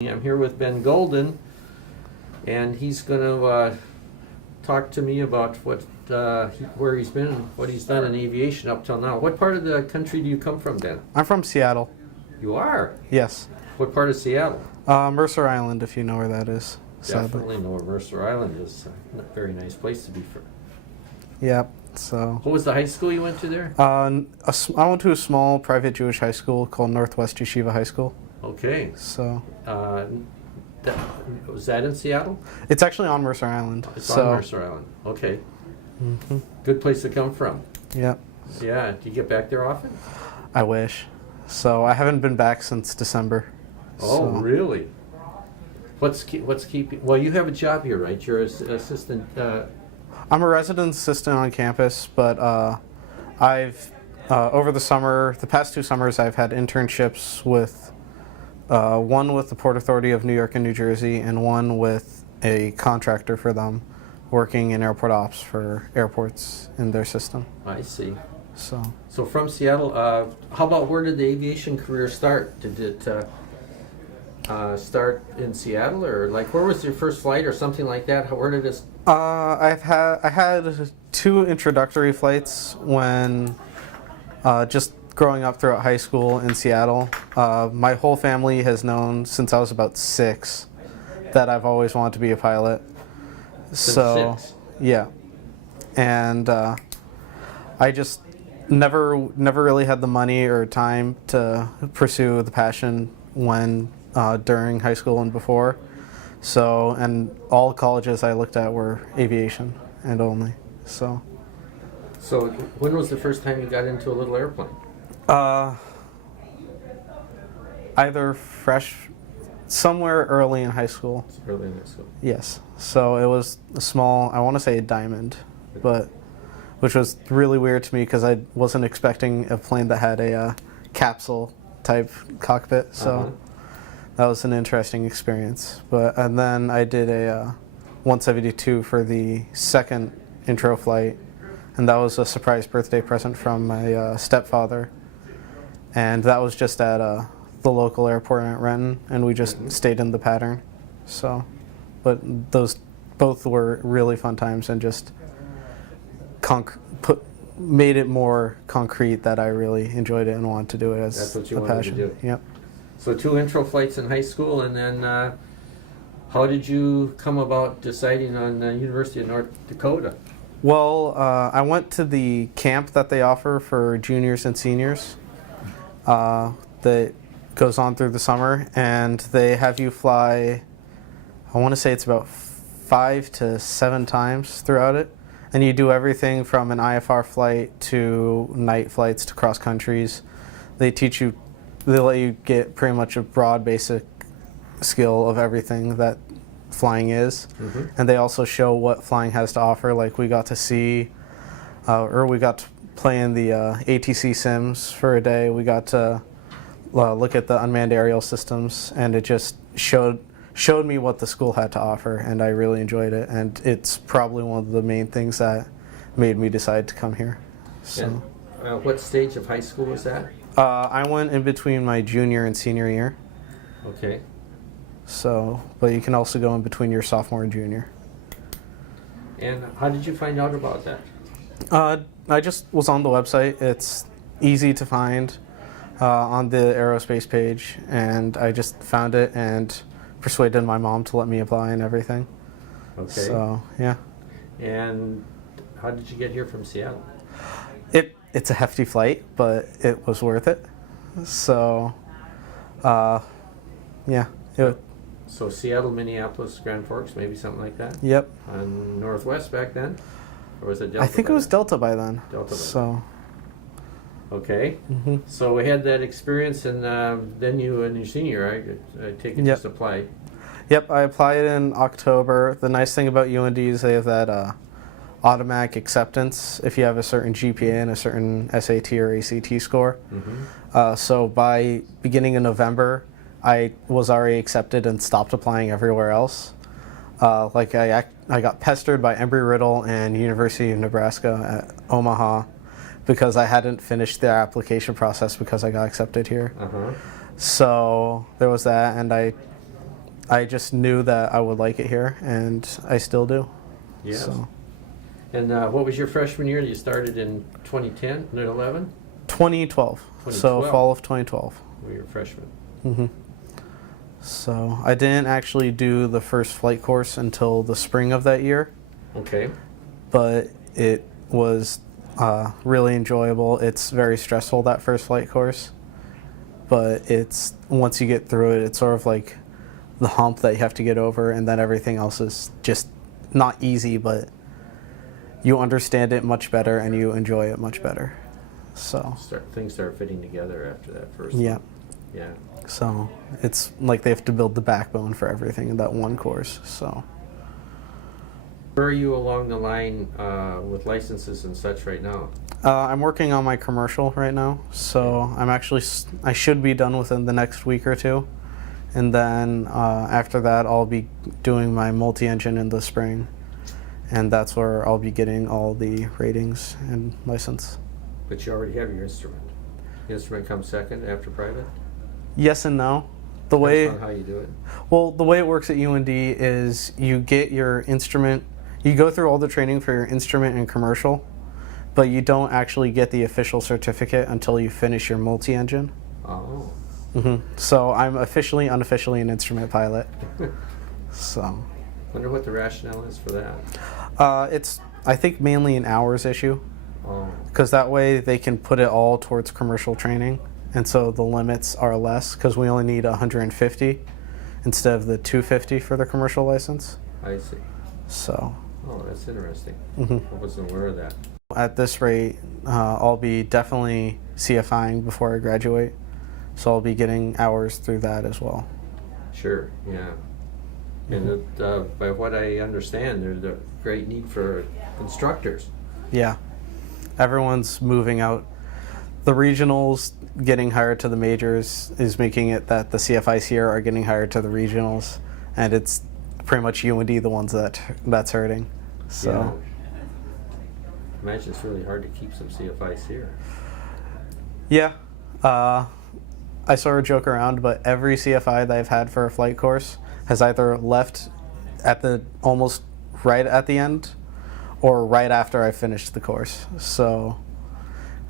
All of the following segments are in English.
I'm here with Ben Golden, and he's going to talk to me about where he's been and what he's done in aviation up till now. What part of the country do you come from, Ben? I'm from Seattle. You are? Yes. What part of Seattle? Mercer Island, if you know where that is. Definitely know where Mercer Island is. A very nice place to be from. Yep. So. What was the high school you went to there? I went to a small private Jewish high school called Northwest Yeshiva High School. Okay. So. Was that in Seattle? It's actually on Mercer Island. It's on Mercer Island. Okay. Mm-hmm. Good place to come from. Yep. Yeah. Do you get back there often? I wish. So I haven't been back since December. Oh, so. Really? What's keeping? Well, you have a job here, right? You're an assistant. I'm a resident assistant on campus, but I've over the past 2 summers, I've had internships with one with the Port Authority of New York and New Jersey, and one with a contractor for them, working in airport ops for airports in their system. I see. So from Seattle, how about where did the aviation career start? Did it start in Seattle, or like where was your first flight or something like that? Where did it? I had 2 introductory flights when just growing up throughout high school in Seattle. My whole family has known since I was about 6 that I've always wanted to be a pilot. Since 6? Yeah, and I just never really had the money or time to pursue the passion when during high school and before. So, and all colleges I looked at were aviation and only. So when was the first time you got into a little airplane? Either somewhere early in high school. Early in high school. Yes. So it was a small, I want to say a Diamond, but which was really weird to me because I wasn't expecting a plane that had a capsule type cockpit. So that was an interesting experience. And then I did a 172 for the second intro flight, and that was a surprise birthday present from my stepfather. And that was just at the local airport in Renton, and we just stayed in the pattern. So, but those both were really fun times, and just made it more concrete that I really enjoyed it and wanted to do it as That's what you a wanted passion. to do. Yep. So 2 intro flights in high school, and then how did you come about deciding on University of North Dakota? Well, I went to the camp that they offer for juniors and seniors that goes on through the summer, and they have you fly, I want to say it's about 5 to 7 times throughout it. And you do everything from an IFR flight to night flights to cross countries. They let you get pretty much a broad basic skill of everything that flying is. Mm-hmm. And they also show what flying has to offer. Like we got to see, we got to play in the ATC sims for a day. We got to look at the unmanned aerial systems, and it just showed me what the school had to offer, and I really enjoyed it. And it's probably one of the main things that made me decide to come here. So, and, what stage of high school was that? I went in between my junior and senior year. Okay. So, but you can also go in between your sophomore and junior. And how did you find out about that? I just was on the website. It's easy to find on the aerospace page, and I just found it and persuaded my mom to let me apply and everything. Okay. So, yeah. And how did you get here from Seattle? It's a hefty flight, but it was worth it. So, yeah. So Seattle, Minneapolis, Grand Forks, maybe something like that? Yep. On Northwest back then? Or was it Delta? I think it was Delta by then. Delta by then. Okay. Mm-hmm. So we had that experience, and then you and your senior, I take it, just applied. Yep, I applied in October. The nice thing about UND is they have that automatic acceptance if you have a certain GPA and a certain SAT or ACT score. Mm-hmm. So by beginning of November, I was already accepted and stopped applying everywhere else. I got pestered by Embry-Riddle and University of Nebraska at Omaha because I hadn't finished their application process because I got accepted here. Uh-huh. So there was that, and I I just knew that I would like it here, and I still do. Yes. So, And what was your freshman year? You started in 2010, 11? 2012. So 2012. fall of 2012. We were freshmen. hmm So I didn't actually do the first flight course until the spring of that year, Okay. but it was really enjoyable. It's very stressful, that first flight course, but it's once you get through it, it's sort of like the hump that you have to get over, and then everything else is just not easy, but you understand it much better and you enjoy it much better. So Things start fitting together after that first. yeah. Yeah. So it's like they have to build the backbone for everything in that one course. So Where are you along the line with licenses and such right now? I'm working on my commercial right now. So I should be done within the next week or two, and then after that I'll be doing my multi-engine in the spring, and that's where I'll be getting all the ratings and license. But you already have your instrument. The instrument comes second after private? Yes and no. The way Depends on how you do it. Well, the way it works at UND is you get your instrument, you go through all the training for your instrument and commercial, but you don't actually get the official certificate until you finish your multi-engine. Oh. So I'm officially, unofficially an instrument pilot. So Wonder what the rationale is for that. it's, I think, mainly an hours issue, Oh. because that way they can put it all towards commercial training, and so the limits are less because we only need 150 instead of the 250 for the commercial license. I see. So Oh, that's interesting. Mhm. I wasn't aware of that. at this rate, I'll be definitely CFIing before I graduate, so I'll be getting hours through that as well. Sure, yeah. And by what I understand, there's a great need for instructors. Yeah, everyone's moving out. The regionals getting hired to the majors is making it that the CFIs here are getting hired to the regionals, and it's pretty much UND the ones that's hurting. So Yeah. Imagine it's really hard to keep some CFIs here. yeah, I sort of joke around, but every CFI that I've had for a flight course has either left at the almost right at the end or right after I finished the course. So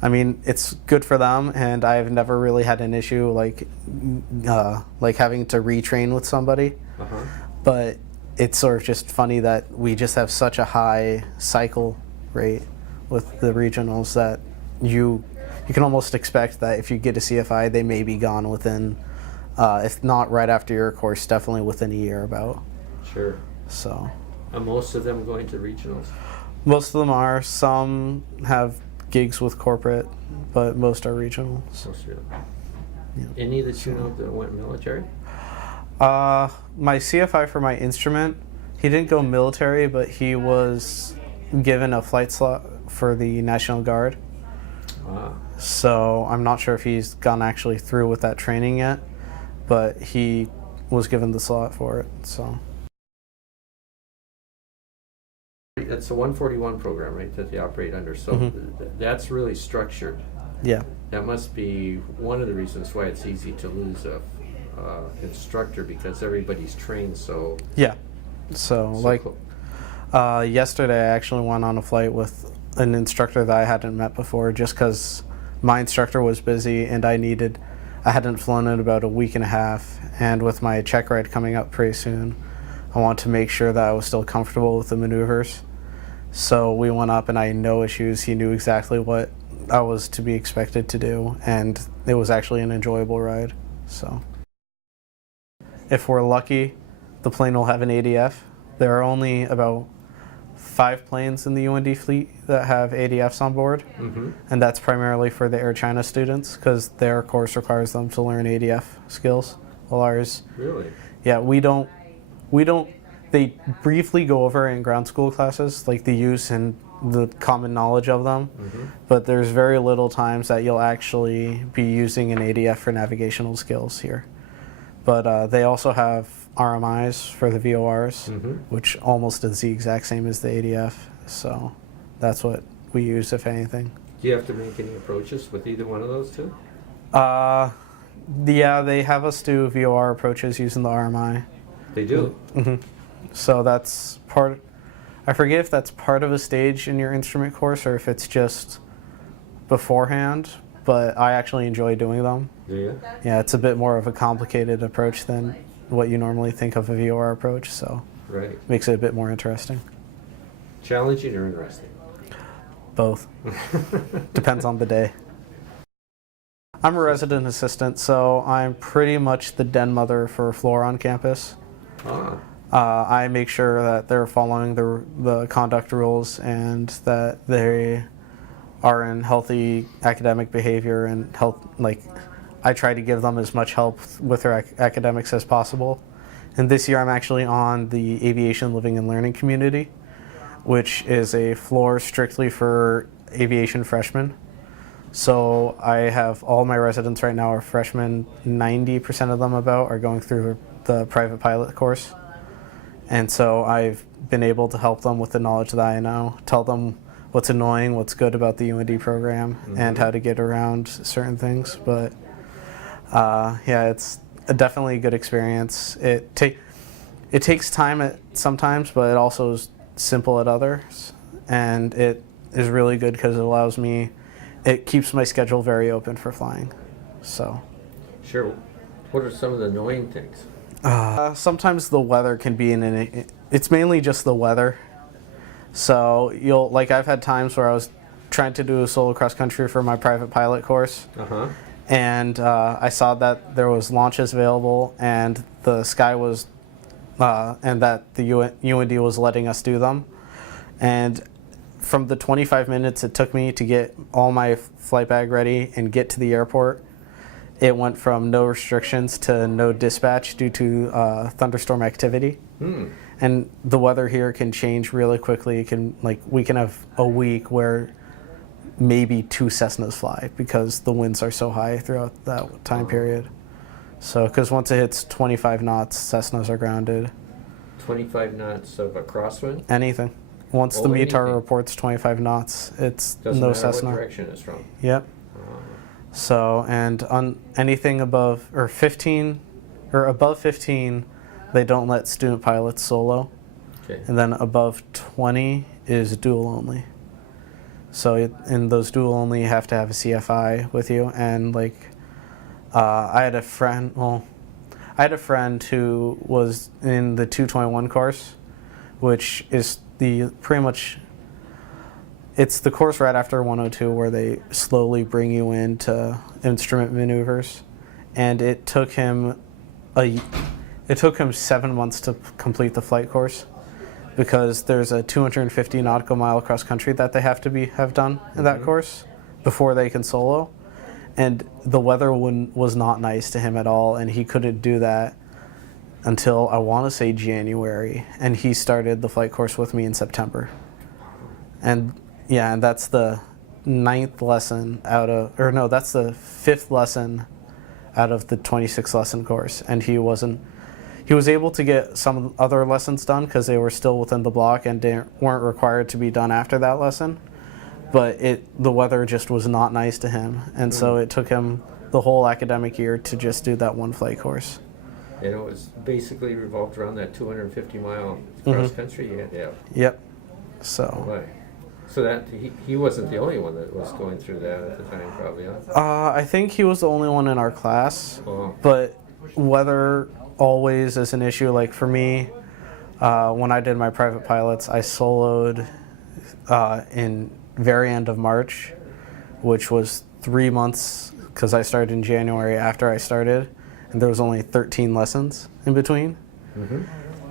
I mean, it's good for them, and I've never really had an issue like having to retrain with somebody. Uh-huh. But it's sort of just funny that we just have such a high cycle rate with the regionals that you can almost expect that if you get a CFI, they may be gone within, if not right after your course, definitely within a year about. Sure. So Are most of them going to regionals? most of them are. Some have gigs with corporate, but most are regional. So, Most of them. yeah. Any that you know that went military? My CFI for my instrument, he didn't go military, but he was given a flight slot for the National Guard. Ah. So I'm not sure if he's gone actually through with that training yet, but he was given the slot for it. So That's the 141 program, right, that they operate under. So that's really structured. yeah, That must be one of the reasons why it's easy to lose a instructor, because everybody's trained so. yeah. So like yesterday, I actually went on a flight with an instructor that I hadn't met before, just because my instructor was busy and I hadn't flown in about a week and a half, and with my check ride coming up pretty soon, I wanted to make sure that I was still comfortable with the maneuvers. So we went up and I had no issues. He knew exactly what I was to be expected to do, and it was actually an enjoyable ride. So if we're lucky, the plane will have an ADF. There are only about 5 planes in the UND fleet that have ADFs on board, and that's primarily for the Air China students because their course requires them to learn ADF skills. While ours, Really? yeah, we don't. They briefly go over in ground school classes, like the use and the common knowledge of them, but there's very little times that you'll actually be using an ADF for navigational skills here. But they also have RMIs for the VORs, which almost is the exact same as the ADF, so that's what we use, if anything. Do you have to make any approaches with either one of those two? Yeah, they have us do VOR approaches using the RMI. They do. So that's part. I forget if that's part of a stage in your instrument course or if it's just beforehand. But I actually enjoy doing them. Do you? Yeah, it's a bit more of a complicated approach than what you normally think of a VOR approach. So Right. makes it a bit more interesting. Challenging or interesting? Both. Depends on the day. I'm a resident assistant, so I'm pretty much the den mother for floor on campus. Ah. I make sure that they're following the conduct rules and that they are in healthy academic behavior and health. Like, I try to give them as much help with their academics as possible. And this year I'm actually on the Aviation Living and Learning Community, which is a floor strictly for aviation freshmen. So I have all my residents right now are freshmen. 90% of them about are going through the private pilot course. And so I've been able to help them with the knowledge that I know, tell them what's annoying, what's good about the UND program, and how to get around certain things. But yeah, it's definitely a good experience. It takes time sometimes, but it also is simple at others. And it is really good because it keeps my schedule very open for flying. So. Sure. What are some of the annoying things? Sometimes the weather can be it's mainly just the weather. So I've had times where I was trying to do a solo cross country for my private pilot course. And I saw that there was launches available and the sky was, and that the UND was letting us do them. And from the 25 minutes it took me to get all my flight bag ready and get to the airport, it went from no restrictions to no dispatch due to thunderstorm activity. And the weather here can change really quickly. We can have a week where maybe 2 Cessnas fly because the winds are so high throughout that time period. So, because once it hits 25 knots, Cessnas are grounded. 25 knots of a crosswind? Anything. Once the METAR anything. Reports 25 knots, it's Doesn't no matter Cessna. what direction it's from. Yep. So, and on anything above or 15 or above 15, they don't let student pilots solo. Okay. And then above 20 is dual only. So in those dual only, you have to have a CFI with you. And I had a friend who was in the 221 course, which is it's the course right after 102 where they slowly bring you into instrument maneuvers. And it took him 7 months to complete the flight course because there's a 250 nautical mile cross country that they have to have done in that course before they can solo. And the weather was not nice to him at all, and he couldn't do that until I want to say January, and he started the flight course with me in September. And yeah, and that's the 9th lesson that's the 5th lesson out of the 26 lesson course, and he was able to get some other lessons done because they were still within the block and weren't required to be done after that lesson. But the weather just was not nice to him, and so it took him the whole academic year to just do that one flight course. And it was basically revolved around that 250-mile cross country you had to have. Yep. So. Right. So that he wasn't the only one that was going through that at the time, probably, huh? I think he was the only one in our class, Oh. but weather always is an issue. Like for me, when I did my private pilots, I soloed in very end of March, which was 3 months because I started in January after I started, and there was only 13 lessons in between.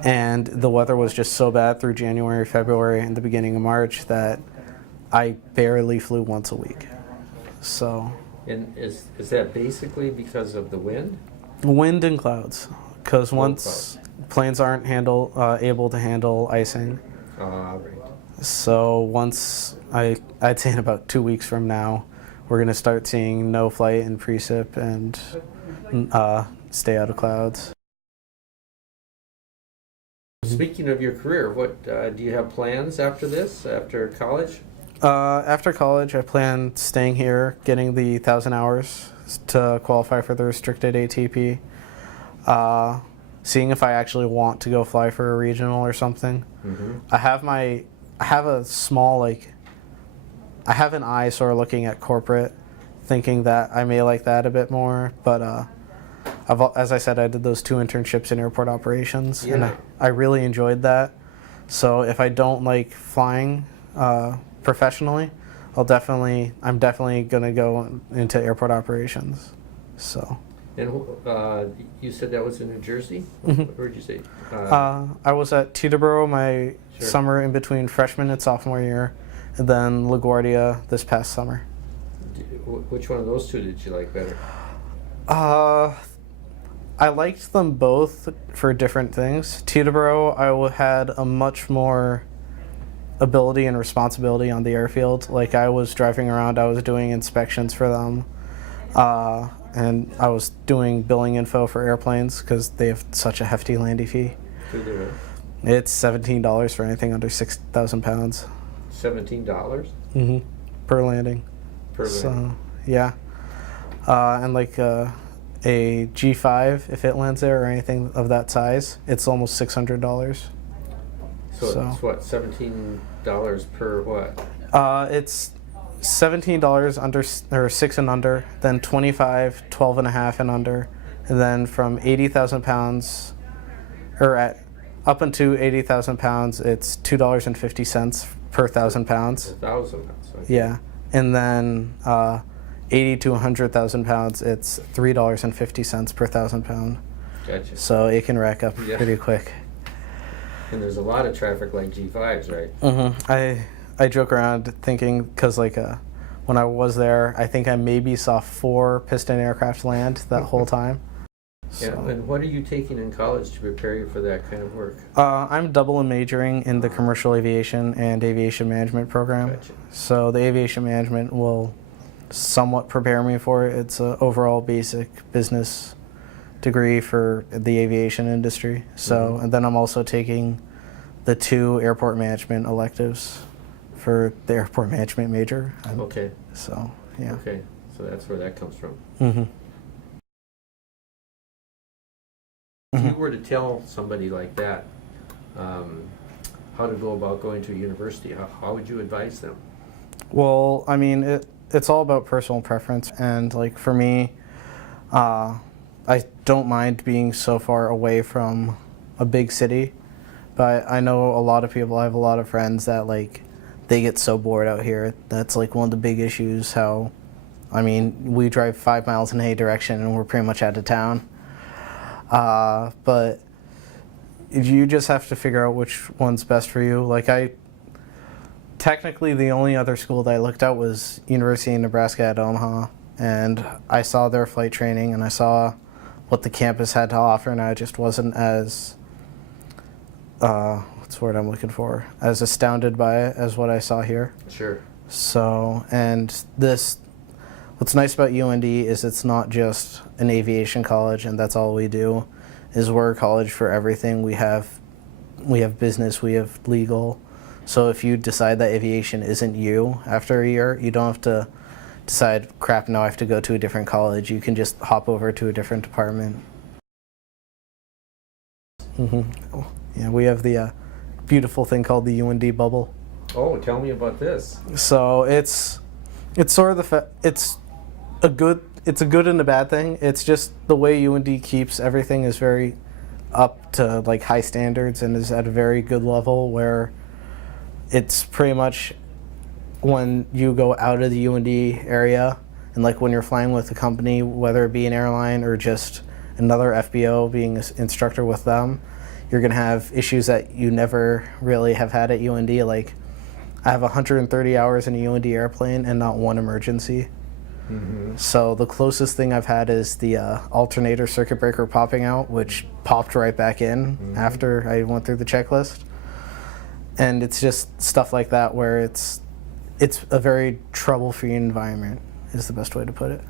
And the weather was just so bad through January, February, and the beginning of March that I barely flew once a week. So. And is that basically because of the wind? Wind and clouds, because once planes aren't able to handle icing. Right. So once I'd say in about 2 weeks from now, we're going to start seeing no flight and precip and stay out of clouds. Speaking of your career, what do you have plans after this, after college? After college, I plan staying here, getting the 1,000 hours to qualify for the restricted ATP, seeing if I actually want to go fly for a regional or something. Mm-hmm. I have a small, like, I have an eye sort of looking at corporate, thinking that I may like that a bit more, but as I said, I did those 2 internships in airport operations, and Yeah. I really enjoyed that. So if I don't like flying professionally, I'm definitely gonna go into airport operations. So. And you said that was in New Jersey? Mhm. Where did you say? I was at Teterboro my Sure. summer in between freshman and sophomore year, and then LaGuardia this past summer. Which one of those two did you like better? I liked them both for different things. Teterboro, had a much more ability and responsibility on the airfield. Like, I was driving around, I was doing inspections for them, and I was doing billing info for airplanes because they have such a hefty landing fee. Who they were? It's $17 for anything under 6,000 pounds. $17 Per landing. per land. So, yeah. And like a G5, if it lands there or anything of that size, it's almost $600. So it's what, $17 per what? It's $17 under or 6 and under, then 25, 12 and a half and under, and then from 80,000 pounds, or at up until 80,000 pounds, it's $2.50 per 1,000 pounds. 1,000. Okay. Yeah, and then 80 to 100,000 pounds, it's $3.50 per 1,000 pound. Gotcha. So it can rack up Yeah. pretty quick. And there's a lot of traffic like G5s, right? I joke around thinking, because like when I was there, I think I maybe saw 4 piston aircraft land that whole time. Yeah. So, And what are you taking in college to prepare you for that kind of work? I'm double majoring in the commercial aviation and aviation management program. Gotcha. So the aviation management will somewhat prepare me for it. It's an overall basic business degree for the aviation industry. So, and then I'm also taking the 2 airport management electives for the airport management major. Okay. So, yeah. Okay. So that's where that comes from. Mm-hmm. If you were to tell somebody like that how to go about going to a university, how would you advise them? Well, I mean, it's all about personal preference, and like for me, I don't mind being so far away from a big city, but I know a lot of people, I have a lot of friends that like, they get so bored out here. That's like one of the big issues, how, I mean, we drive 5 miles in any direction and we're pretty much out of town. But you just have to figure out which one's best for you. Like technically the only other school that I looked at was University of Nebraska at Omaha, and I saw their flight training and I saw what the campus had to offer, and I just wasn't as, what's the word I'm looking for, as astounded by it as what I saw here. Sure. So, and what's nice about UND is it's not just an aviation college and that's all we do. Is we're a college for everything. We have business, we have legal. So if you decide that aviation isn't you after a year, you don't have to decide, crap, now I have to go to a different college. You can just hop over to a different department. Yeah, we have the beautiful thing called the UND bubble. Oh, tell me about this. So it's sort of it's a good and a bad thing. It's just the way UND keeps everything is very up to like high standards and is at a very good level, where it's pretty much when you go out of the UND area and like when you're flying with a company, whether it be an airline or just another FBO being an instructor with them, you're going to have issues that you never really have had at UND. Like, I have 130 hours in a UND airplane and not one emergency. So the closest thing I've had is the alternator circuit breaker popping out, which popped right back in after I went through the checklist. And it's just stuff like that where it's a very trouble-free environment is the best way to put it.